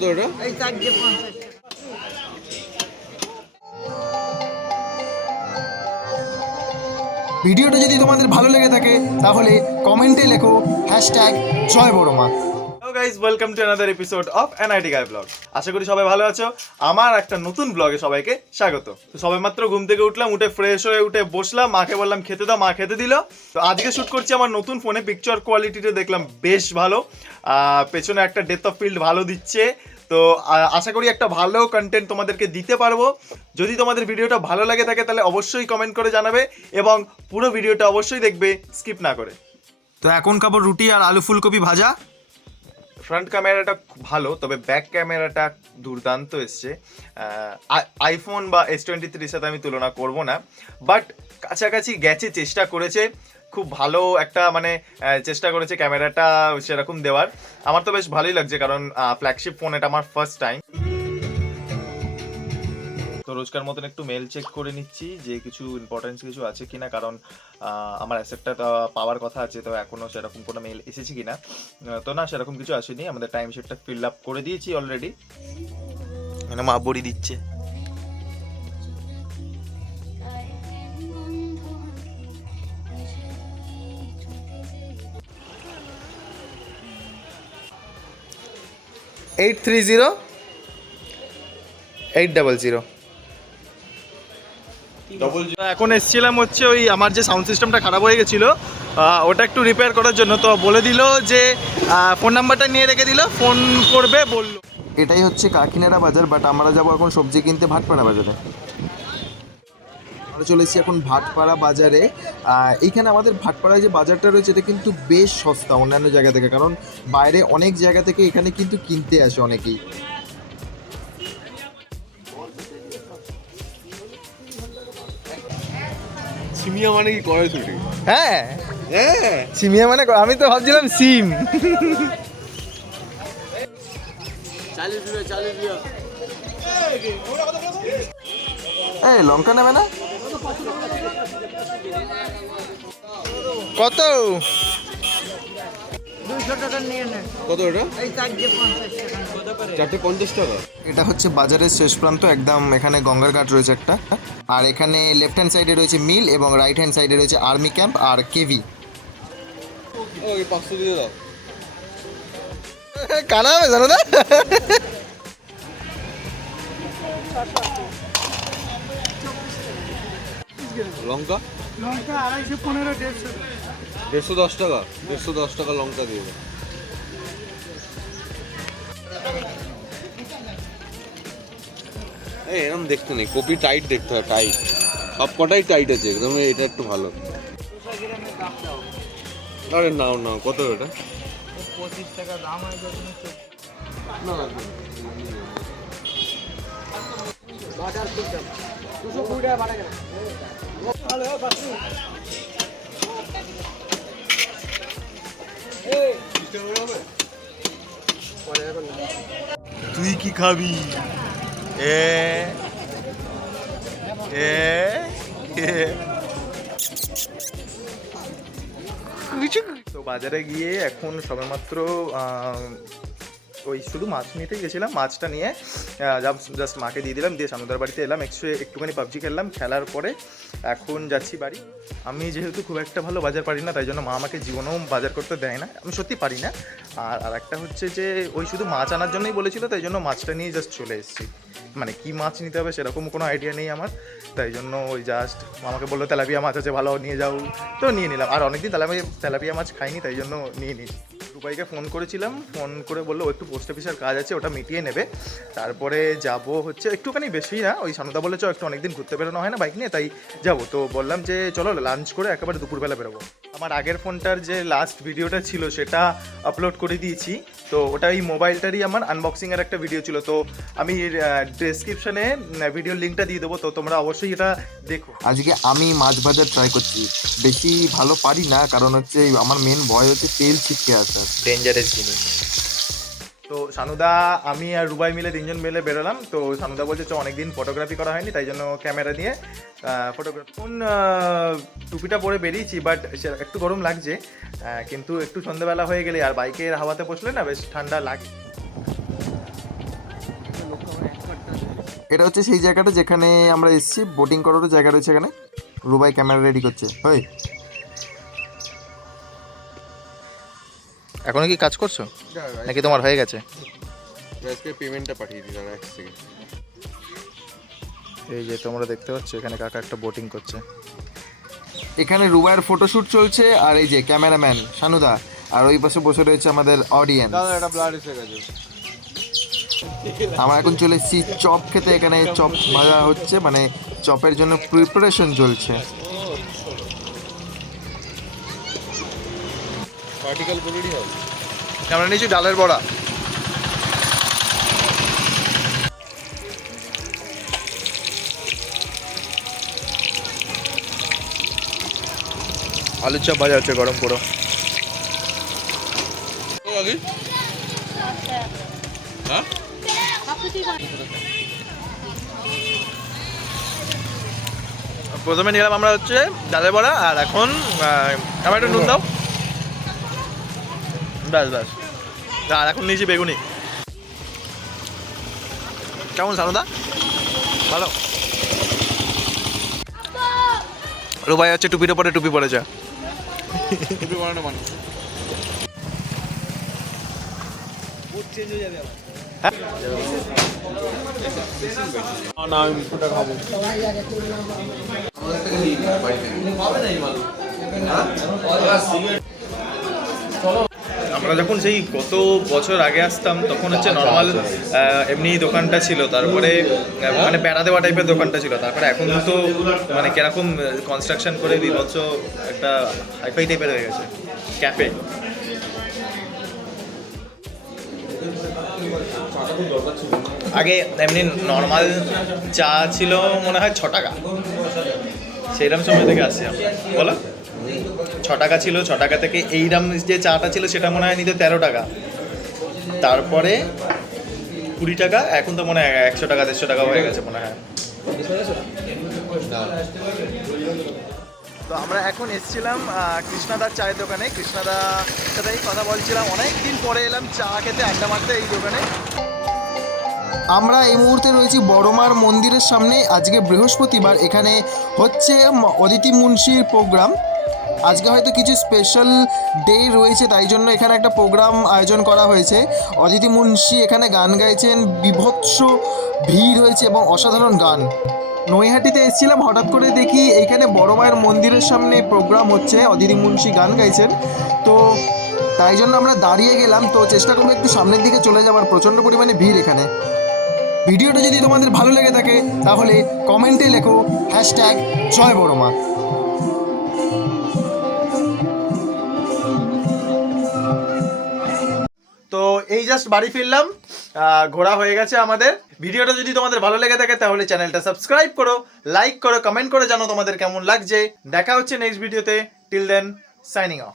কত এটা? এই 450 টাকা। ভিডিওটা যদি তোমাদের ভালো লেগে থাকে তাহলে কমেন্টে লেখো জয় বড় মা। Hello guys, welcome to another episode of NIT guy blog. আশা করি সবাই ভালো আছো। আমার একটা নতুন ব্লগে সবাইকে স্বাগত। তো সবাই মাত্র ঘুম থেকে উঠলাম, উঠে ফ্রেশ হয়ে উঠে বসলাম, মাকে বললাম খেতে দাও, মা খেতে দিল। তো আজকে শ্যুট করছি আমার নতুন ফোনে, পিকচার কোয়ালিটিটা দেখলাম বেশ ভালো, পেছনে একটা ডেপথ অফ ফিল্ড ভালো দিচ্ছে। তো আশা করি একটা ভালো কন্টেন্ট তোমাদেরকে দিতে পারবো। যদি তোমাদের ভিডিওটা ভালো লাগে থাকে তাহলে অবশ্যই কমেন্ট করে জানাবে এবং পুরো ভিডিওটা অবশ্যই দেখবে স্কিপ না করে। তো এখন খাবো রুটি আর আলু ফুলকপি ভাজা। ফ্রন্ট ক্যামেরাটা ভালো, তবে ব্যাক ক্যামেরাটা দুর্দান্ত এসছে। আইফোন বা S23 সাথে আমি তুলনা করব না, বাট কাছাকাছি গেছে, চেষ্টা করেছে, খুব ভালো একটা মানে চেষ্টা করেছে ক্যামেরাটা সেরকম দেওয়ার। আমার তো বেশ ভালোই লাগছে, কারণ ফ্ল্যাগশিপ ফোন, এটা আমার ফার্স্ট টাইম। তো রোজকার মতন একটু মেল চেক করে নিচ্ছি যে কিছু ইম্পর্টেন্স কিছু আছে কিনা, কারণ আমার অ্যাসেটটা পাওয়ার কথা আছে, তো এখনও সেরকম কোনো মেল এসেছে কিনা। তো না, সেরকম কিছু আসেনি। আমাদের টাইম শিটটা ফিল আপ করে দিয়েছি অলরেডি। মানে মা বড়ি দিচ্ছে। এইট 800 এখন এসেছিলাম হচ্ছে ওই আমার যে সাউন্ড সিস্টেমটা খারাপ হয়ে গেছিলো, ওটা একটু রিপেয়ার করার জন্য। তো বলে দিল যে ফোন নাম্বারটা নিয়ে রেখে দিল, ফোন করবে বললো। এটাই হচ্ছে কাকিনাড়া বাজার, বাট আমরা যাবো এখন সবজি কিনতে ভাটপাড়া বাজারে। আমরা চলে এসেছি এখন ভাটপাড়া বাজারে। এইখানে আমাদের ভাটপাড়ায় যে বাজারটা রয়েছে এটা কিন্তু বেশ সস্তা অন্যান্য জায়গা থেকে, কারণ বাইরে অনেক জায়গা থেকে এখানে কিন্তু কিনতে আসে অনেকেই। সিমিয়া মানে কি কড়াইশুঁটি? হ্যাঁ হ্যাঁ, সিমিয়া মানে আমি তো ভাবছিলাম সিম। এই লঙ্কা নেবে না? কত? 200 টাকা নিয়ে নেন। কত এটা? এই 450 টাকা। 450 টাকা। এটা হচ্ছে বাজারের শেষ প্রান্ত একদম। এখানে গঙ্গার ঘাট রয়েছে একটা, আর এখানে লেফট হ্যান্ড সাইডে রয়েছে মিল এবং রাইট হ্যান্ড সাইডে রয়েছে আর্মি ক্যাম্প আর কেভি। ও এই 500 দিয়ে দাও। কানা হবে জানো না? লঙ্কা লঙ্কা 215 150 টাকা। 110 টাকা লঙ্কা দিয়ে দাও। এই এরকম দেখতে নেই, কপি টাইট দেখতে হয়, টাইট। সব কটাই টাইট আছে একদম, এটা একটু ভালো। আরে নাও নাও, কত এটা? 25 টাকা দাম হয় যখন না না, বাজার করতে 220 টাকা বাড়া গেল। ভালো বাসু এই তুই কি খাবি? এ এ তো বাজারে গিয়ে এখন সবেমাত্র ওই শুধু মাছ নিতেই গেছিলাম, মাছটা নিয়ে জাস্ট মাকে দিয়ে দিলাম, দিয়ে সানুদার বাড়িতে এলাম, একটুখানি পাবজি খেললাম, খেলার পরে এখন যাচ্ছি বাড়ি। আমি যেহেতু খুব একটা ভালো বাজার পারি না, তাই জন্য মা আমাকে জীবনেও বাজার করতে দেয় না, আমি সত্যি পারি না। আর একটা হচ্ছে যে ওই শুধু মাছ আনার জন্যই বলেছিল, তাই জন্য মাছটা নিয়ে জাস্ট চলে এসেছি। মানে কি মাছ নিতে হবে সেরকম কোনো আইডিয়া নেই আমার, তাই জন্য ওই জাস্ট আমাকে বললো তেলাপিয়া মাছ আছে ভালো, নিয়ে যাও, তো নিয়ে নিলাম। আর অনেকদিন তেলাপিয়া মাছ খাইনি, তাই জন্য নিয়ে নিই। রূপাইকে ফোন করেছিলাম, ফোন করে বললো একটু পোস্ট অফিসের কাজ আছে, ওটা মিটিয়ে নেবে, তারপরে যাব হচ্ছে একটুখানি, বেশি না, ওই সানুদা বলেছ একটু অনেকদিন ঘুরতে বেরোনো হয় না বাইক নিয়ে, তাই যাবো। তো বললাম যে চলো লাঞ্চ করে একেবারে দুপুরবেলা বেরোবো। আমার আগের ফোনটার যে লাস্ট ভিডিওটা ছিল সেটা আপলোড করে দিয়েছি, তো ওটা এই মোবাইলটারই আমার আনবক্সিংয়ের একটা ভিডিও ছিল, তো আমি ডেসক্রিপশনে ভিডিওর লিঙ্কটা দিয়ে দেবো, তো তোমরা অবশ্যই এটা দেখো। আজকে আমি মাছ ভাজা ট্রাই করছি, বেশি ভালো পারি না, কারণ হচ্ছে আমার মেন ভয় হচ্ছে তেল ছিটকে আসার। ডেঞ্জারাস জিনিস। তো সানুদা, আমি আর রুবাই মিলে তিনজন মিলে বেরোলাম। তো সানুদা বলছে চ, অনেকদিন ফটোগ্রাফি করা হয়নি, তাই জন্য ক্যামেরা নিয়ে ফটোগ্রাফি। টুপিটা পরে বেরিয়েছি, বাট একটু গরম লাগছে, কিন্তু একটু সন্ধ্যেবেলা হয়ে গেলে আর বাইকের হাওয়াতে বসলে না বেশ ঠান্ডা লাগে। এটা হচ্ছে সেই জায়গাটা যেখানে আমরা এসেছি, বোটিং করারও জায়গা রয়েছে এখানে। রুবাই ক্যামেরা রেডি করছে। হয় এখনো কি কাজ করছো নাকি তোমার হয়ে গেছে? আজকে পেমেন্টটা পাঠিয়ে দিই দাঁড়া এক সেকেন্ড। এই যে তোমরা দেখতে পাচ্ছ এখানে কাকা একটা বোটিং করছে। এখানে রুবাইয়ের ফটোশ্যুট চলছে, আর এই যে ক্যামেরাম্যান শানুদা, আর ওই পাশে বসে রয়েছে আমাদের অডিয়েন্স। দাদা এটা ব্লাড এসে গেছে। আমরা এখন চলে এসেছি চপ খেতে। এখানে চপ ভাজা হচ্ছে, মানে চপের জন্য প্রিপারেশন চলছে। পার্টিকেল বলিরই হবে। আমরা নিয়েছি ডালের বড়া। আলুর চপ ভাজা হচ্ছে গরম পুরো। হ্যাঁ প্রথমে নিলাম আমরা হচ্ছে ডালের বড়া, আর এখন আমার একটু নুন দাও। ব্যাস ব্যাস। আর এখন নিয়েছি বেগুনি। কেমন সানুদা? ভালো। রুবাই হচ্ছে টুপির ওপরে টুপি পড়েছে। টুপি বানানো মানুষ। না আমি ফুটা খাবো। আমরা যখন সেই কত বছর আগে আসতাম তখন হচ্ছে নর্মাল এমনি দোকানটা ছিল, তারপরে মানে বেড়া দেওয়া টাইপের দোকানটা ছিল, তারপরে এখন তো মানে কিরকম কনস্ট্রাকশন করে বিভৎস একটা হাইফাই টাইপের হয়ে গেছে ক্যাফে। আগে এমনি নর্মাল চা ছিল মনে হয় 6 টাকা, সেইরকম সময় থেকে আসছি আমরা। বলো 6 টাকা ছিল, 6 টাকা থেকে এইরকম যে চাটা ছিল সেটা মনে হয় নিতে 13 টাকা, তারপরে 20 টাকা, এখন তো মনে হয় 100 টাকা 150 টাকা হয়ে গেছে মনে হয়। তো আমরা এখন এসেছিলাম কৃষ্ণাদার চায়ের দোকানে। কৃষ্ণাদার সাথেই কথা বলছিলাম, অনেক দিন পরে এলাম চা খেতে, আড্ডা মারতে এই দোকানে। আমরা এই মুহূর্তে রয়েছি বড়মার মন্দিরের সামনে। আজকে বৃহস্পতিবার, এখানে হচ্ছে অদিতি মুন্সির প্রোগ্রাম। আজকে হয়তো কিছু স্পেশাল ডে রয়েছে, তাই জন্য এখানে একটা প্রোগ্রাম আয়োজন করা হয়েছে। অদিতি মুন্সি এখানে গান গাইছেন, বিভৎস ভিড় হয়েছে এবং অসাধারণ গান। নৈহাটিতে এসেছিলাম, হঠাৎ করে দেখি এইখানে বড় মায়ের মন্দিরের সামনে প্রোগ্রাম হচ্ছে, অদিতি মুন্সি গান গাইছেন। তো তাই জন্য আমরা দাঁড়িয়ে গেলাম। তো চেষ্টা করবো একটু সামনের দিকে চলে যাওয়ার, প্রচণ্ড পরিমাণে ভিড় এখানে। ভিডিওটা যদি তোমাদের ভালো লেগে থাকে তাহলে কমেন্টে লেখো #জয় বড়মা। তো এই জাস্ট বাড়ি ফিরলাম, ঘোরা হয়ে গেছে আমাদের। ভিডিওটা যদি তোমাদের ভালো লেগে থাকে তাহলে চ্যানেলটা সাবস্ক্রাইব করো, লাইক করো, কমেন্ট করে জানো তোমাদের কেমন লাগছে। দেখা হচ্ছে নেক্সট ভিডিওতে। Till then signing of.